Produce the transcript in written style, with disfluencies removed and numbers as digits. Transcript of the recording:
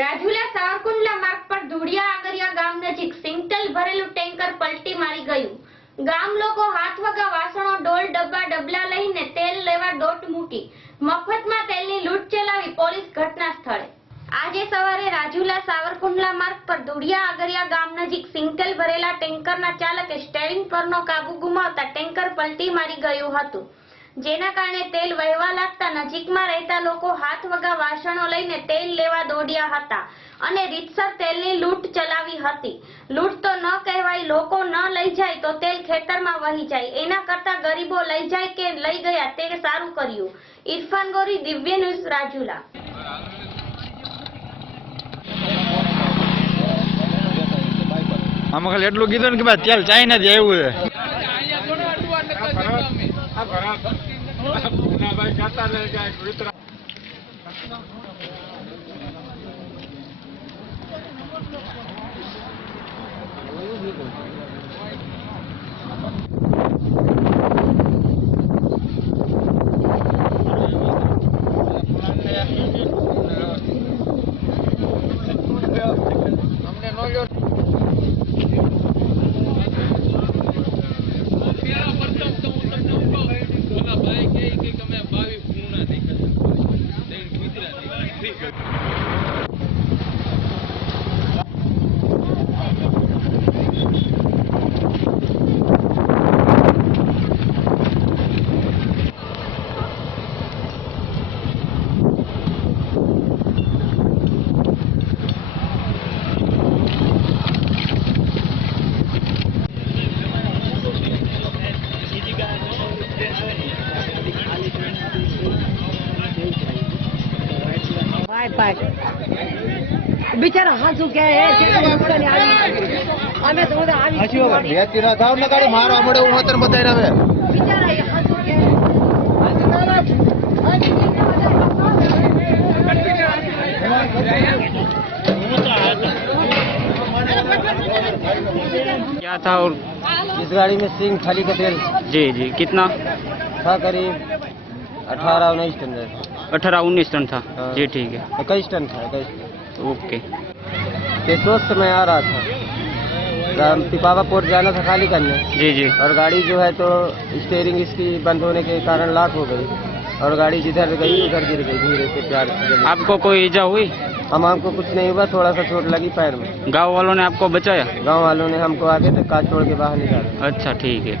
રાજુલા સાવરકુંડલા માર્ગ પર ધુડિયા આગરિયા ગામ નજીક સિંગટેલ ભરેલું ટેન્કર પલટી મારી ગયું। ગામ લોકો હાથવગા વાસણો ડોલ ડબ્બા ડબલા લઈને તેલ લેવા દોટ મૂકી મફતમાં તેલની લૂંટ ચલાવી પોલીસ ઘટના સ્થળે। આજે સવારે રાજુલા સાવરકુંડલા માર્ગ પર ધુડિયા આગરિયા ગામ નજીક સિંગટેલ ભરેલા ટેન્કરના ચાલકે સ્ટીયરિંગ પરનો કાબુ ગુમાવતા ટેન્કર પલટી મારી ગયું હતું, જેના કારણે તેલ વહેવા લાગતા નજીકમાં રહેતા લોકો હાથવગા વાસણો લઈને તેલ લેવા દોડ્યા હતા અને રીતસર તેલની લૂંટ ચલાવી હતી। લૂંટ તો ન કહેવાય, લોકો ન લઈ જાય તો તેલ ખેતરમાં વહી જાય, એના કરતા ગરીબો લઈ જાય કે લઈ ગયા તે સારું કર્યું। ઇરફાન ગોરી, દિવ્ય ન્યૂઝ, રાજુલા। આમાં ખાલી એટલું કીધું ને કે ભાઈ તેલ ચાઇના થી આવ્યું છે। बिचारा हंसू क्या है हमें तो મારવા મળે હું અત્યારે બતાવી હવે बिचारा ये हंसू क्या क्या था? और इस गाड़ी में सिंग थाली का तेल जी जी कितना था? करीब 18-19 टन है। 18-19 टन था। हाँ। जी ठीक है, 21 टन था। 21 ओके। केसोस से मैं आ रहा था, पिपावा पोर्ट जाना था खाली करने। जी जी। और गाड़ी जो है तो स्टीयरिंग इसकी बंद होने के कारण लॉक हो गई और गाड़ी जिधर गई उधर गिर गई धीरे से प्यार से। आपको कोई इजा हुई? हमको कुछ नहीं हुआ, थोड़ा सा चोट लगी पैर में। गांव वालों ने आपको बचाया? गांव वालों ने हमको आगे तक काट तोड़ के बाहर निकाला। अच्छा ठीक है।